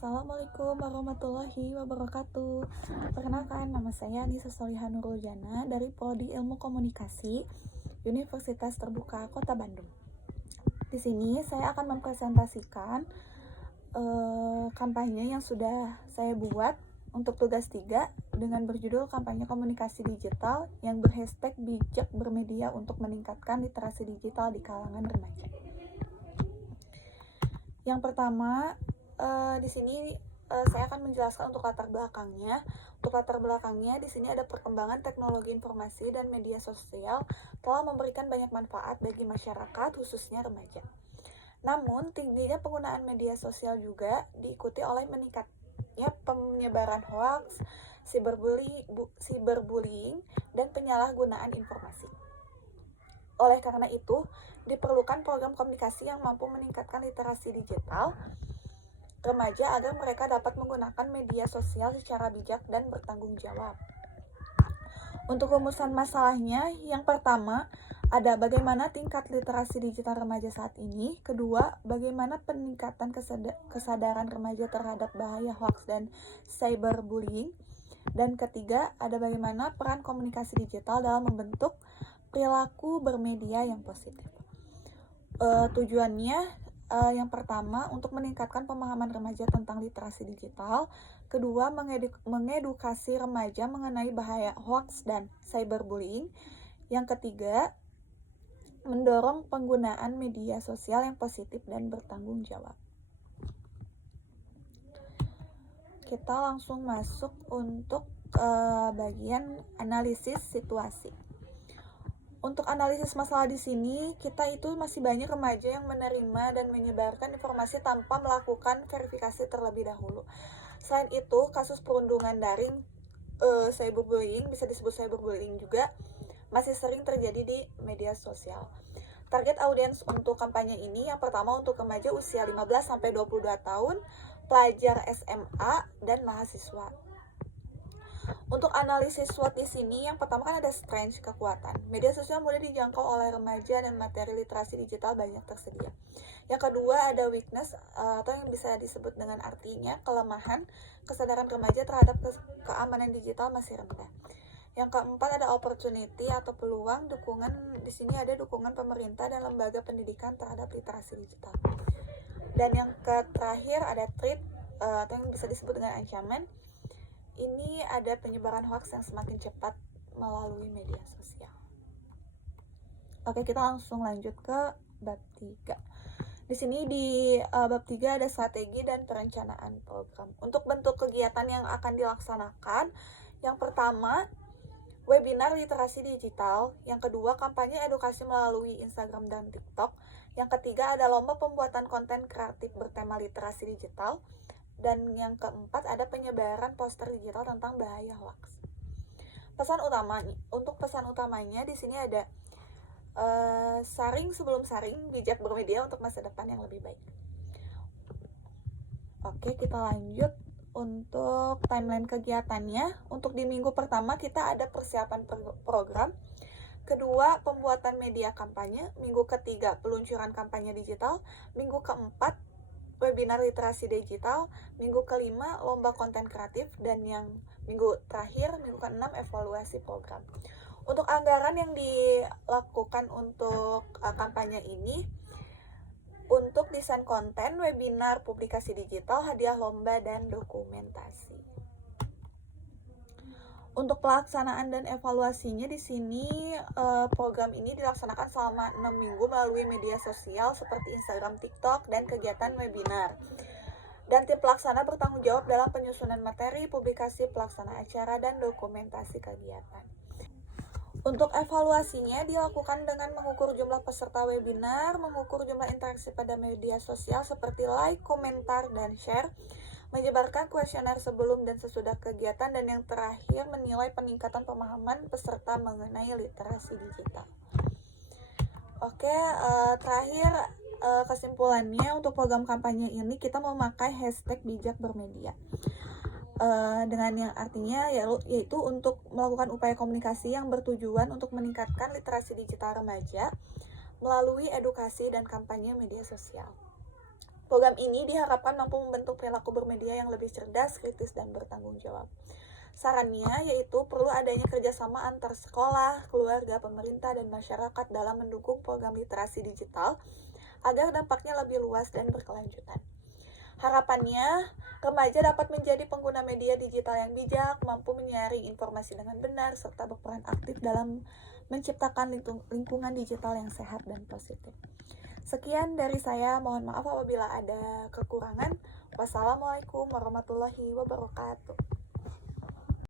Assalamualaikum warahmatullahi wabarakatuh. Perkenalkan, nama saya Anissa Soliha Nurul Jana dari Prodi Ilmu Komunikasi Universitas Terbuka Kota Bandung. Di sini saya akan mempresentasikan kampanye yang sudah saya buat untuk tugas 3 dengan berjudul kampanye komunikasi digital yang berhashtag bijak bermedia untuk meningkatkan literasi digital di kalangan remaja. Yang pertama, di sini saya akan menjelaskan untuk latar belakangnya. Untuk latar belakangnya, di sini ada perkembangan teknologi informasi dan media sosial telah memberikan banyak manfaat bagi masyarakat, khususnya remaja. Namun, tingginya penggunaan media sosial juga diikuti oleh meningkatnya penyebaran hoaks, cyberbullying, dan penyalahgunaan informasi. Oleh karena itu, diperlukan program komunikasi yang mampu meningkatkan literasi digital remaja agar mereka dapat menggunakan media sosial secara bijak dan bertanggung jawab. Untuk rumusan masalahnya, yang pertama ada bagaimana tingkat literasi digital remaja saat ini. Kedua, bagaimana peningkatan kesadaran remaja terhadap bahaya hoaks dan cyberbullying. Dan ketiga, ada bagaimana peran komunikasi digital dalam membentuk perilaku bermedia yang positif. Tujuannya yang pertama, untuk meningkatkan pemahaman remaja tentang literasi digital. Kedua, mengedukasi remaja mengenai bahaya hoaks dan cyberbullying. Yang ketiga, mendorong penggunaan media sosial yang positif dan bertanggung jawab. Kita langsung masuk untuk bagian analisis situasi. Untuk analisis masalah di sini, kita itu masih banyak remaja yang menerima dan menyebarkan informasi tanpa melakukan verifikasi terlebih dahulu. Selain itu, kasus perundungan daring, cyberbullying, bisa disebut cyberbullying juga, masih sering terjadi di media sosial. Target audiens untuk kampanye ini, yang pertama untuk remaja usia 15-22 tahun, pelajar SMA, dan mahasiswa. Untuk analisis SWOT di sini, yang pertama kan ada strength, kekuatan. Media sosial mudah dijangkau oleh remaja dan materi literasi digital banyak tersedia. Yang kedua ada weakness, atau yang bisa disebut dengan artinya kelemahan, kesadaran remaja terhadap keamanan digital masih rendah. Yang keempat ada opportunity atau peluang, dukungan di sini ada dukungan pemerintah dan lembaga pendidikan terhadap literasi digital. Dan yang terakhir ada threat, atau yang bisa disebut dengan ancaman. Ini ada penyebaran hoaks yang semakin cepat melalui media sosial. Oke, kita langsung lanjut ke bab 3. Di sini di bab 3 ada strategi dan perencanaan program. Untuk bentuk kegiatan yang akan dilaksanakan, yang pertama webinar literasi digital, yang kedua kampanye edukasi melalui Instagram dan TikTok, yang ketiga ada lomba pembuatan konten kreatif bertema literasi digital, dan yang keempat ada penyebaran poster digital tentang bahaya hoaks. Untuk pesan utamanya di sini ada saring sebelum saring, bijak bermedia untuk masa depan yang lebih baik. Oke, kita lanjut untuk timeline kegiatannya. Untuk di minggu pertama kita ada persiapan program. Kedua, pembuatan media kampanye. Minggu ketiga, peluncuran kampanye digital. Minggu keempat, webinar literasi digital. Minggu kelima, lomba konten kreatif. Dan yang minggu terakhir, minggu ke-6, evaluasi program. Untuk anggaran yang dilakukan untuk kampanye ini, untuk desain konten, webinar, publikasi digital, hadiah lomba, dan dokumentasi. Untuk pelaksanaan dan evaluasinya di sini, program ini dilaksanakan selama 6 minggu melalui media sosial seperti Instagram, TikTok, dan kegiatan webinar. Dan tim pelaksana bertanggung jawab dalam penyusunan materi, publikasi, pelaksana acara, dan dokumentasi kegiatan. Untuk evaluasinya dilakukan dengan mengukur jumlah peserta webinar, mengukur jumlah interaksi pada media sosial seperti like, komentar, dan share, menyebarkan kuesioner sebelum dan sesudah kegiatan, dan yang terakhir menilai peningkatan pemahaman peserta mengenai literasi digital. Oke, terakhir kesimpulannya untuk program kampanye ini kita memakai hashtag bijak bermedia. Dengan yang artinya yaitu untuk melakukan upaya komunikasi yang bertujuan untuk meningkatkan literasi digital remaja melalui edukasi dan kampanye media sosial. Program ini diharapkan mampu membentuk perilaku bermedia yang lebih cerdas, kritis, dan bertanggung jawab. Sarannya yaitu perlu adanya kerjasama antar sekolah, keluarga, pemerintah, dan masyarakat dalam mendukung program literasi digital agar dampaknya lebih luas dan berkelanjutan. Harapannya, remaja dapat menjadi pengguna media digital yang bijak, mampu menyaring informasi dengan benar, serta berperan aktif dalam menciptakan lingkungan digital yang sehat dan positif. Sekian dari saya, mohon maaf apabila ada kekurangan. Wassalamualaikum warahmatullahi wabarakatuh.